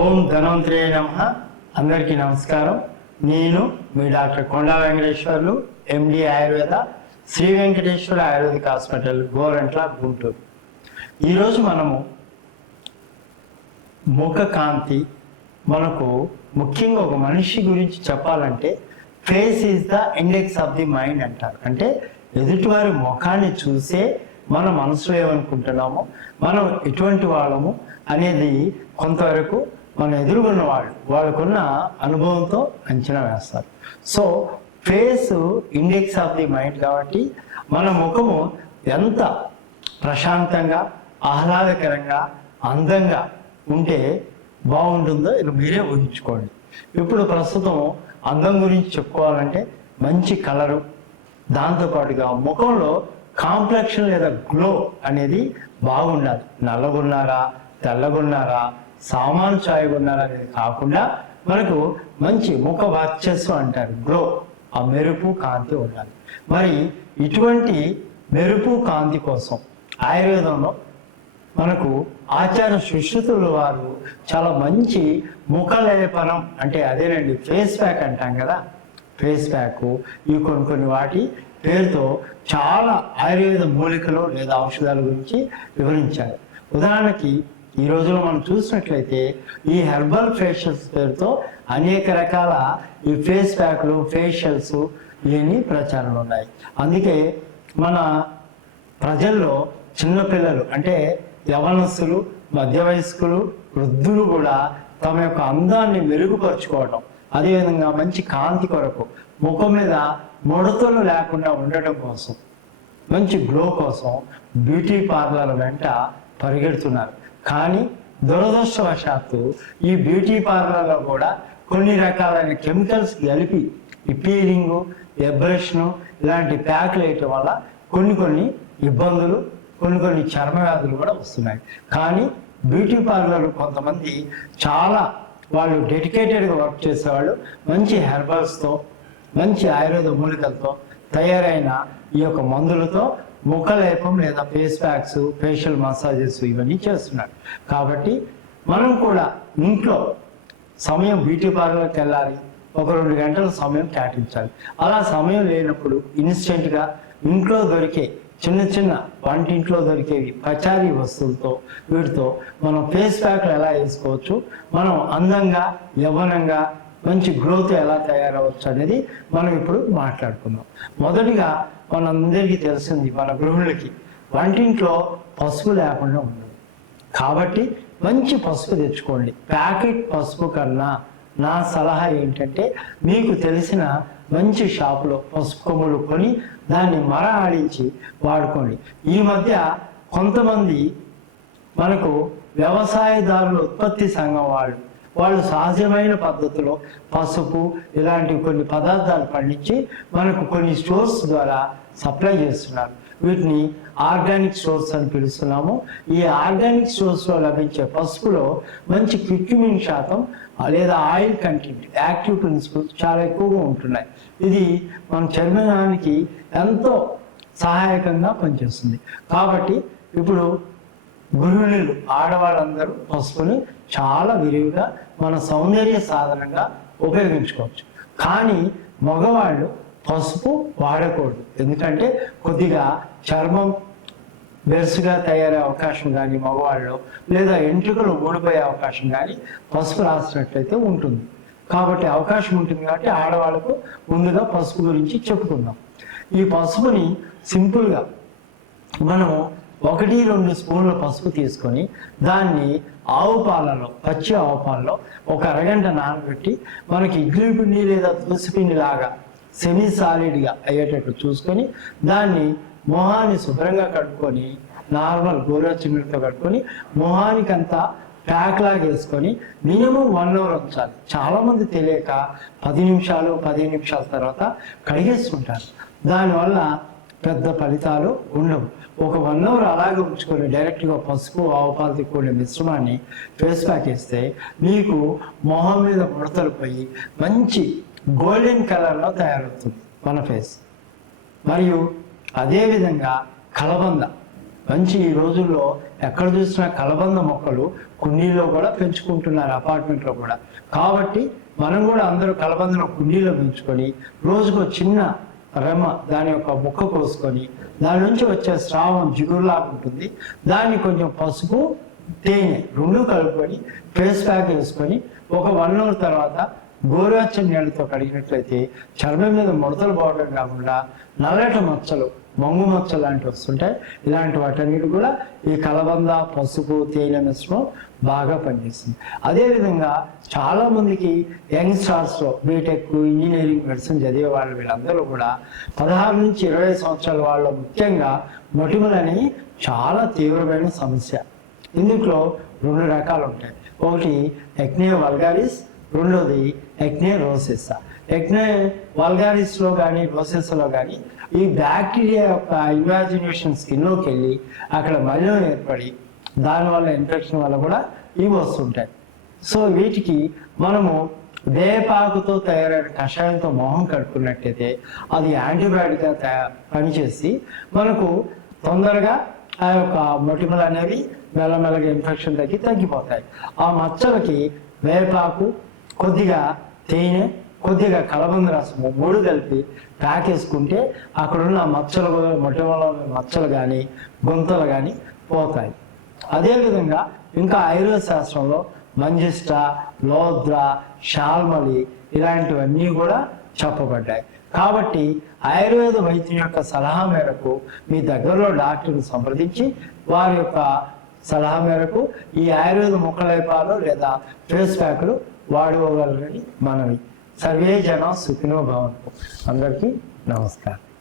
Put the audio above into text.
ఓం ధనవంతరే నమ. అందరికీ నమస్కారం. నేను మీ doctor Konda Venkateswarlu MD Ayurveda Shri Venkateswara Ayurvedic hospital Gorantla Guntur. ఈరోజు మనము ముఖ కాంతి మనకు ముఖ్యంగా ఒక మనిషి గురించి చెప్పాలంటే face is the index of the mind అంటారు. అంటే ఎదుటివారి ముఖాన్ని చూసే మన మనసులో ఏమనుకుంటున్నామో మనం ఎటువంటి వాళ్ళము అనేది కొంతవరకు మన ఎదురుకున్న వాళ్ళు వాళ్ళకున్న అనుభవంతో అంచనా వేస్తారు. So face index of the mind కాబట్టి మన ముఖము ఎంత ప్రశాంతంగా ఆహ్లాదకరంగా అందంగా ఉంటే బాగుంటుందో ఇక మీరే ఊహించుకోండి. ఇప్పుడు ప్రస్తుతం అందం గురించి చెప్పుకోవాలంటే మంచి కలరు దాంతోపాటుగా ముఖంలో కాంప్లెక్షన్ లేదా గ్లో అనేది బాగుండాలి. నల్లగున్నారా తెల్లగున్నారా సామాను ఛాయగున్నారా అనేది కాకుండా మనకు మంచి ముఖ వర్చస్సు అంటారు. గ్లో ఆ మెరుపు కాంతి ఉండాలి. మరి ఇటువంటి మెరుపు కాంతి కోసం ఆయుర్వేదంలో మనకు ఆచార్య సుశ్రుతులు వారు చాలా మంచి ముఖ లేపనం అంటే అదేనండి ఫేస్ ప్యాక్ అంటాం కదా. ఫేస్ ప్యాక్ ఈ కొన్ని కొన్ని వాటి పేరుతో చాలా ఆయుర్వేద మూలికలు లేదా ఔషధాల గురించి వివరించారు. ఉదాహరణకి ఈ రోజులో మనం చూసినట్లయితే ఈ హెర్బల్ ఫేషియల్స్ పేరుతో అనేక రకాల ఈ ఫేస్ ప్యాక్లు ఫేషియల్స్ ఇవన్నీ ప్రచారంలో ఉన్నాయి. అందుకే మన ప్రజల్లో చిన్నపిల్లలు అంటే యవనస్తులు మధ్య వయస్కులు వృద్ధులు కూడా తమ యొక్క అందాన్ని మెరుగుపరుచుకోవడం అదేవిధంగా మంచి కాంతి కొరకు ముఖం మీద ముడతలు లేకుండా ఉండటం కోసం మంచి గ్లో కోసం బ్యూటీ పార్లర్ వెంట పరిగెడుతున్నారు. కానీ దురదృష్టవశాత్తు ఈ బ్యూటీ పార్లర్లో కూడా కొన్ని రకాలైన కెమికల్స్ కలిపి ఈ పీలింగు ఎబ్రష్ను ఇలాంటి ప్యాక్లు వేయటం వల్ల కొన్ని కొన్ని ఇబ్బందులు కొన్ని కొన్ని చర్మ వ్యాధులు కూడా వస్తున్నాయి. కానీ బ్యూటీ పార్లర్ కొంతమంది చాలా వాళ్ళు డెడికేటెడ్గా వర్క్ చేసేవాళ్ళు మంచి హెర్బల్స్తో మంచి ఆయుర్వేద మూలికలతో తయారైన ఈ యొక్క మందులతో ముఖలేపం లేదా ఫేస్ ప్యాక్స్ ఫేషియల్ మసాజెస్ ఇవన్నీ చేస్తున్నారు. కాబట్టి మనం కూడా ఇంట్లో సమయం బ్యూటీ పార్లర్కి వెళ్ళాలి ఒక రెండు గంటల సమయం కేటాయించాలి. అలా సమయం లేనప్పుడు ఇన్స్టెంట్గా ఇంట్లో దొరికే చిన్న చిన్న వంటింట్లో దొరికేవి పచారీ వస్తువులతో వీటితో మనం ఫేస్ ప్యాక్లు ఎలా వేసుకోవచ్చు? మనం అందంగా యవ్వనంగా మంచి గ్రోత్ ఎలా తయారవచ్చు అనేది మనం ఇప్పుడు మాట్లాడుకుందాం. మొదటిగా మనందరికీ తెలిసింది మన గృహిణులకి వంటింట్లో పసుపు లేకుండా ఉండదు కాబట్టి మంచి పసుపు తెచ్చుకోండి. ప్యాకెట్ పసుపు కన్నా నా సలహా ఏంటంటే మీకు తెలిసిన మంచి షాపులో పసుపు కొమ్ములు కొని దాన్ని మర ఆడించి వాడుకోండి. ఈ మధ్య కొంతమంది మనకు వ్యవసాయదారుల ఉత్పత్తి సంఘం వాళ్ళు వాళ్ళు సహజమైన పద్ధతిలో పసుపు ఇలాంటి కొన్ని పదార్థాలు పండించి మనకు కొన్ని స్టోర్స్ ద్వారా సప్లై చేస్తున్నారు. వీటిని ఆర్గానిక్ స్టోర్స్ అని పిలుస్తున్నాము. ఈ ఆర్గానిక్ స్టోర్స్లో లభించే పసుపులో మంచి క్విక్యుమిన్ శాతం లేదా ఆయిల్ కంటెంట్ యాక్టివ్ ప్రిన్సిపల్స్ చాలా ఎక్కువగా ఉంటున్నాయి. ఇది మన చర్మనానికి ఎంతో సహాయకంగా పనిచేస్తుంది. కాబట్టి ఇప్పుడు గృహిణులు ఆడవాళ్ళందరూ పసుపుని చాలా విరివిగా మన సౌందర్య సాధనంగా ఉపయోగించుకోవచ్చు. కానీ మగవాళ్ళు పసుపు వాడకూడదు. ఎందుకంటే కొద్దిగా చర్మం బెరుసుగా తయారయ్యే అవకాశం కానీ మగవాళ్ళు లేదా ఎంట్రుకలు ఊడిపోయే అవకాశం కానీ పసుపు రాసినట్లయితే ఉంటుంది. కాబట్టి అవకాశం ఉంటుంది కాబట్టి ఆడవాళ్ళకు ముందుగా పసుపు గురించి చెప్పుకుందాం. ఈ పసుపుని సింపుల్గా మనము ఒకటి రెండు స్పూన్ల పసుపు తీసుకొని దాన్ని ఆవు పాలలో పచ్చి ఆవు పాలలో ఒక అరగంట నానబెట్టి మనకి ఇడ్లీ పిండి లేదా తులసి పిండి లాగా సెమీ సాలిడ్గా అయ్యేటట్టు చూసుకొని దాన్ని మొహాన్ని శుభ్రంగా కట్టుకొని నార్మల్ గోరచిన్నతో కట్టుకొని మొహానికంతా ప్యాక్ లాగా వేసుకొని మినిమం వన్ అవర్ ఉంచాలి. చాలామంది తెలియక పది నిమిషాలు పది నిమిషాల తర్వాత కడిగేస్తుంటారు దానివల్ల పెద్ద ఫలితాలు ఉండవు. ఒక వన్ అవర్ అలాగే ఉంచుకొని డైరెక్ట్గా పసుపు ఆవుపాలతో కూడిన మిశ్రమాన్ని ఫేస్ ప్యాక్ వేస్తే మీకు మొహం మీద ముడతలు పోయి మంచి గోల్డెన్ కలర్లో తయారవుతుంది మన ఫేస్. మరియు అదేవిధంగా కలబంద. మంచి ఈ రోజుల్లో ఎక్కడ చూసినా కలబంద మొక్కలు కుండీలో కూడా పెంచుకుంటున్నారు అపార్ట్మెంట్లో కూడా. కాబట్టి మనం కూడా అందరూ కలబందను కుండీలో పెంచుకొని రోజుకు చిన్న రెమ్మ దాని యొక్క ముక్క కోసుకొని దాని నుంచి వచ్చే స్రావం జిగురులాగా ఉంటుంది. దాన్ని కొంచెం పసుపు తేనె రెండు కలుపుకొని ఫేస్ ప్యాక్ వేసుకొని ఒక వన్ అవర్ తర్వాత గోరువెచ్చని నీళ్ళతో కడిగినట్లయితే చర్మం మీద ముడతలు పోవడం కాకుండా నల్లటి మచ్చలు మంగు మచ్చ లాంటివి వస్తుంటాయి ఇలాంటి వాటన్నిటి కూడా ఈ కలబంద పసుపు తేనె మిశ్రమం బాగా పనిచేస్తుంది. అదేవిధంగా చాలామందికి యంగ్స్టార్స్లో బీటెక్ ఇంజనీరింగ్ మెడిసిన్ చదివే వాళ్ళు వీళ్ళందరూ కూడా పదహారు నుంచి ఇరవై సంవత్సరాల వాళ్ళు ముఖ్యంగా మొటిమలు అనేవి చాలా తీవ్రమైన సమస్య. ఇందులో రెండు రకాలు ఉంటాయి ఒకటి ఎక్నే వల్గారిస్ రెండోది ఎక్నే రోసెస్సా. ఎక్నే వల్గారిస్లో కానీ రోసెస్లో కానీ ఈ బ్యాక్టీరియా యొక్క ఇమాజినేషన్ స్కిన్లోకి వెళ్ళి అక్కడ మలినం ఏర్పడి దానివల్ల ఇన్ఫెక్షన్ వల్ల కూడా ఇవి వస్తుంటాయి. సో వీటికి మనము వేపాకుతో తయారైన కషాయంతో మొహం కడుకున్నట్టయితే అది యాంటీబయాటిక్గా తయా పనిచేసి మనకు తొందరగా ఆ యొక్క మొటిమలు అనేవి మెల్లమెల్లగా ఇన్ఫెక్షన్ తగ్గి తగ్గిపోతాయి. ఆ మచ్చలకి వేపాకు కొద్దిగా తేనె కొద్దిగా కలబంద రసము మూడు కలిపి తాకేసుకుంటే అక్కడున్న మచ్చలు మొటిమల మచ్చలు కానీ గుంతలు కానీ పోతాయి. అదేవిధంగా ఇంకా ఆయుర్వేద శాస్త్రంలో మంజిష్ట లోద్ర షాల్మలి ఇలాంటివన్నీ కూడా చెప్పబడ్డాయి. కాబట్టి ఆయుర్వేద వైద్యం యొక్క సలహా మేరకు మీ దగ్గరలో డాక్టర్ని సంప్రదించి వారి యొక్క సలహా మేరకు ఈ ఆయుర్వేద ముఖలేపాలు లేదా ఫేస్ ప్యాక్లు వాడుకోగలరని మనవి. సర్వే జన సుఖినో భవంతు అందరికీ నమస్కారం